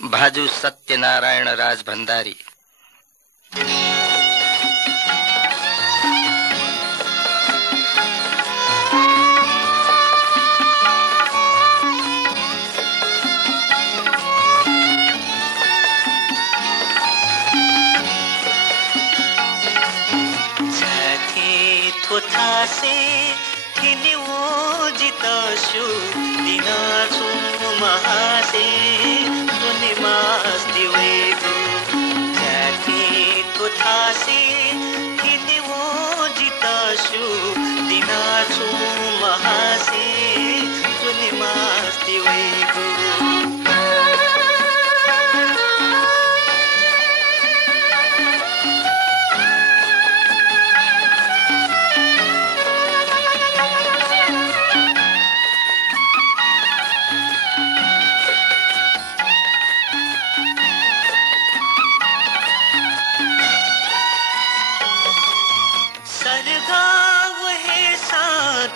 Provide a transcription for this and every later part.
भाजु सत्यनारायण राज भण्डारी। थासे थिनि ओ जितसु दिनाछु महासे तुनि मास दिवेको जाति तो थासे थिनि ओ जितसु दिनाछु महासे तुनि मास दिवेको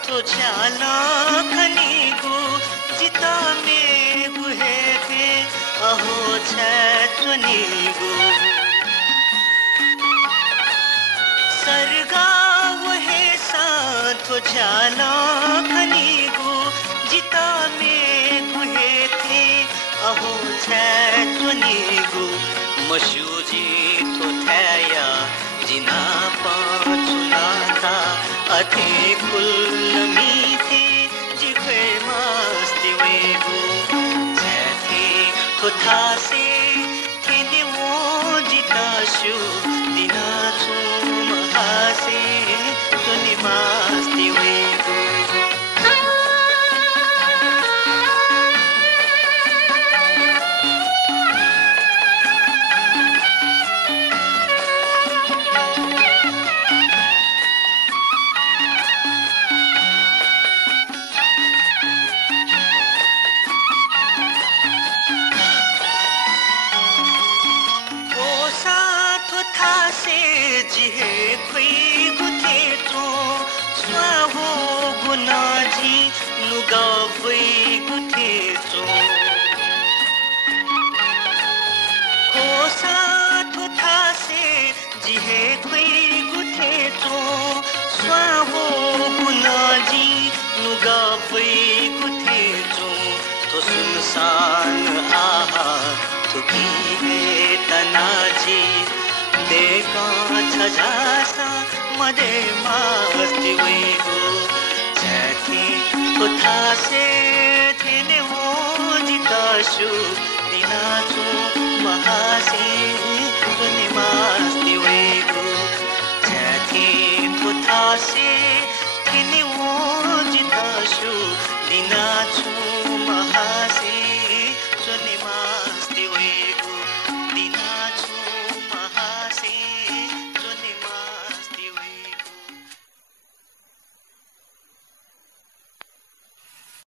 तो जाला खनीगु जिता में गुहे थे अहो छनीगु सरगा वहे साथो जाला खनीगु जिता में गुहे थे अहो छनीगु मशूजी तो थया जिना पाचुना था अथे कुल्लमी थे जिखे मस्ती वेगो जैसे खुदा से किने वो जिताशु दिना चो महासे तुनि मस्ती वेगो जिहे खुई गुथे तो स्वाहो गुनाजी नुगावई गुथे तो कोसा तो था से जिहे खुई गुथे तो स्वाहो गुनाजी नुगावई गुथे तो सुनसान आहा तो की है तनाजी देखा छजासा मदे मस्ती वेगो जाती कुथा से थिने वो जिताशु दिनाचो महासे तुनि मस्ती वेगो जाती कुथा से